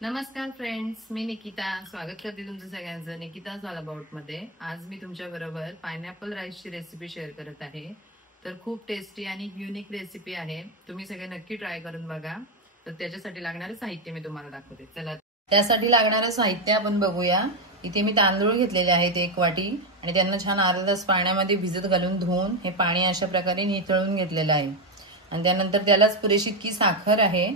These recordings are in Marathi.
नमस्कार फ्रेंड्स, मी निकिता स्वागत करते तुमचं सगळ्यांचं निकिताज ऑल अबाउट मध्ये। आज मी तुमच्या बरोबर पायनॅपल राईसची रेसिपी शेअर करत आहे। तर खूप टेस्टी आणि युनिक रेसिपी आहे, तुम्ही सगळे नक्की ट्राय करून बघा। तर त्याच्यासाठी लागणारे साहित्य मी तुम्हाला दाखवते। चला, त्यासाठी लागणारे साहित्य आपण बघूया। इथे मी तांदूळ घेतलेले आहेत 1 वाटी आणि त्यांना छान अर्धा तास पाण्यामध्ये भिजत घालून धुवून हे पाणी अशा प्रकारे निथळून घेतलेलं आहे। आणि त्यानंतर त्यालाच पुरेशी इतकी साखर आहे।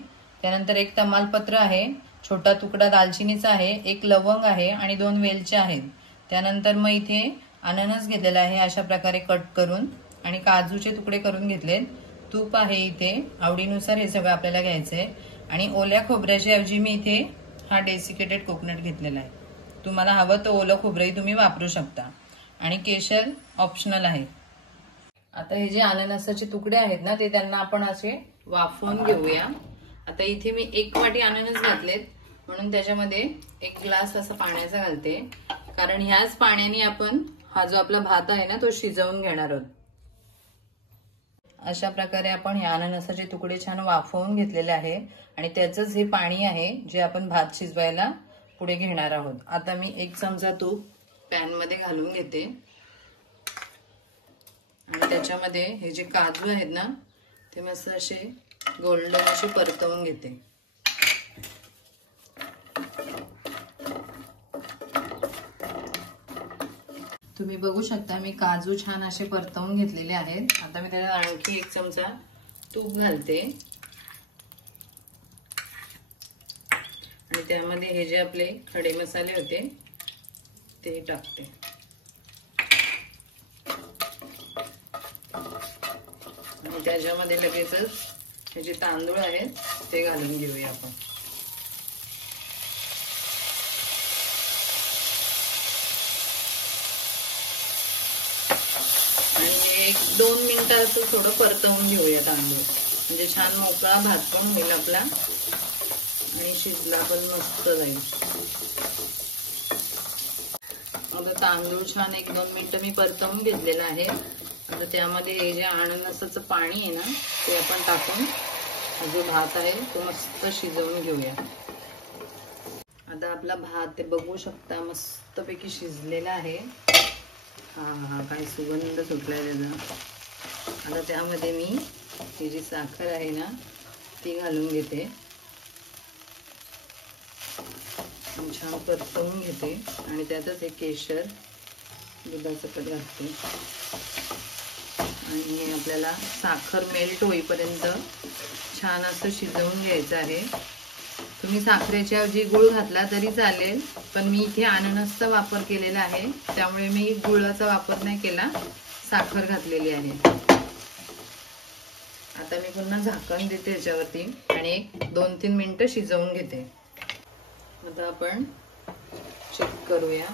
त्यानंतर 1 तमालपत्र आहे, छोटा तुकडा दालचिनीचा आहे, 1 लवंग आहे आणि 2 वेलच्या आहेत। त्यानंतर मग इथे अननस घेतलेला आहे अशा प्रकारे कट करून आणि काजूचे तुकडे करून घेतलेत। तूप आहे इथे आवडीनुसार, हे सगळं आपल्याला घ्यायचंय। आणि ओल्या खोबऱ्याच्या ऐवजी मी इथे हा डेसिकेटेड कोकोनट घेतलेला आहे। तुम्हाला हवं तर ओलं खोबरंही तुम्ही वापरू शकता आणि केशर ऑप्शनल आहे। आता हे जे अननसाचे तुकडे आहेत ना, ते त्यांना आपण असे वाफवून घेऊया। आता इथे मी 1 वाटी अननस घातलेत, म्हणून त्याच्यामध्ये 1 ग्लास असं पाण्याचा घालते, कारण ह्याच पाण्याने आपण हा जो आपला भात आहे ना तो शिजवून घेणार आहोत। अशा प्रकारे आपण ह्या अननसाचे तुकडे छान वाफवून घेतलेले आहे आणि त्याचंच हे पाणी आहे जे आपण भात शिजवायला पुढे घेणार आहोत। आता मी 1 चमचा तूप पॅन मध्ये घालून घेते आणि त्याच्यामध्ये हे जे काजू आहेत ना ते मस्त असे गोल्डन असे परतवून घेते। तुम्ही बघू शकता मी काजू छान असे परतवून घेतलेले आहेत। आता मी त्याला आणखी 1 चमचा तूप घालते आणि त्यामध्ये हे जे आपले खडे मसाले होते ते टाकते आणि त्याच्यामध्ये लगेचच हे जे तांदूळ आहेत ते घालून घेऊया आपण। आणि 1-2 मिनिटात थोडं परतवून घेऊया तांदूळ, म्हणजे छान मोकळा भात पण होईल आपला आणि शिजला पण मस्त जाईल। आता तांदूळ छान 1-2 मिनिटं मी परतवून घेतलेला आहे। आता त्यामध्ये हे जे अननसाचं पाणी आहे ना ते आपण टाकून जो भात आहे तो मस्त शिजवून घेऊया। आता आपला भात ते बघू शकता मस्तपैकी शिजलेला आहे। हा काय सुगंध सुटलाय त्याचा। आता त्यामध्ये मी ही जी साखर आहे ना ती घालून घेते, छान परतवून घेते आणि त्यातच एक केशर दुधाचं पद घालते आणि आपल्याला साखर मेल्ट होईपर्यंत छान असं शिजवून घ्यायचं आहे। तुम्ही साखरेच्या ऐवजी गुळ घातला तरी चालेल, पण मी इथे अननसचा वापर केलेला आहे त्यामुळे मी गुळाचा वापर नाही केला, साखर घातलेली आहे। आता मी पुन्हा झाकण देते याच्यावरती आणि 1-2-3 मिनिटं शिजवून घेते। आता आपण चेक करूया।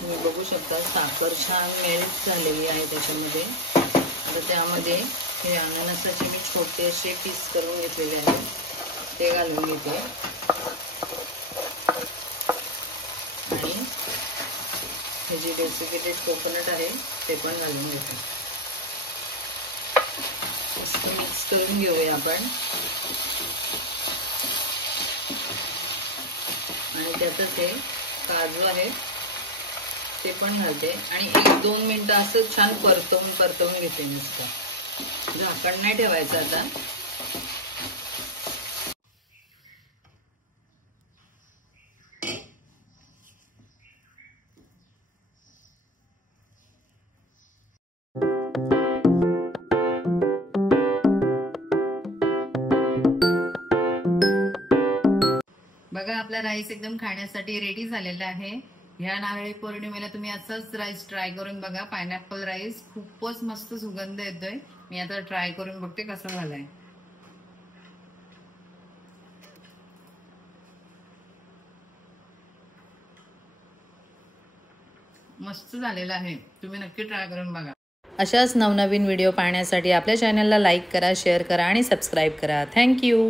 तुम्ही बघू शकता साखर छान मेल्ट झालेली आहे त्याच्यामध्ये। आता त्यामध्ये हे अननसाचे मी छोटे असे पीस करून घेतलेले आहेत ते घालून घेते आणि हे जे डेसिकेटेड कोकोनट आहे ते पण घालून घेते। मस्त मिक्स करून घेऊया आपण आणि त्यातच हे काजू आहे ते पण घालते आणि 1-2 मिनिटं असं छान परतवून घेते। नुसतं झाकण नाही ठेवायचं आता। बघा आपला राईस एकदम खाण्यासाठी रेडी झालेला आहे। ह्या नारळी पौर्णिमेला तुम्ही असंच राईस ट्राय करून बघा। पायनॅपल राईस खूपच मस्त सुगंध येतोय। मी आता ट्राय करून बघते कसं झालंय। मस्त झालेला आहे, तुम्ही नक्की ट्राय करून बघा। अशाच नवनवीन व्हिडिओ पाहण्यासाठी आपल्या चॅनलला लाईक करा, शेअर करा आणि सबस्क्राईब करा। थँक्यू।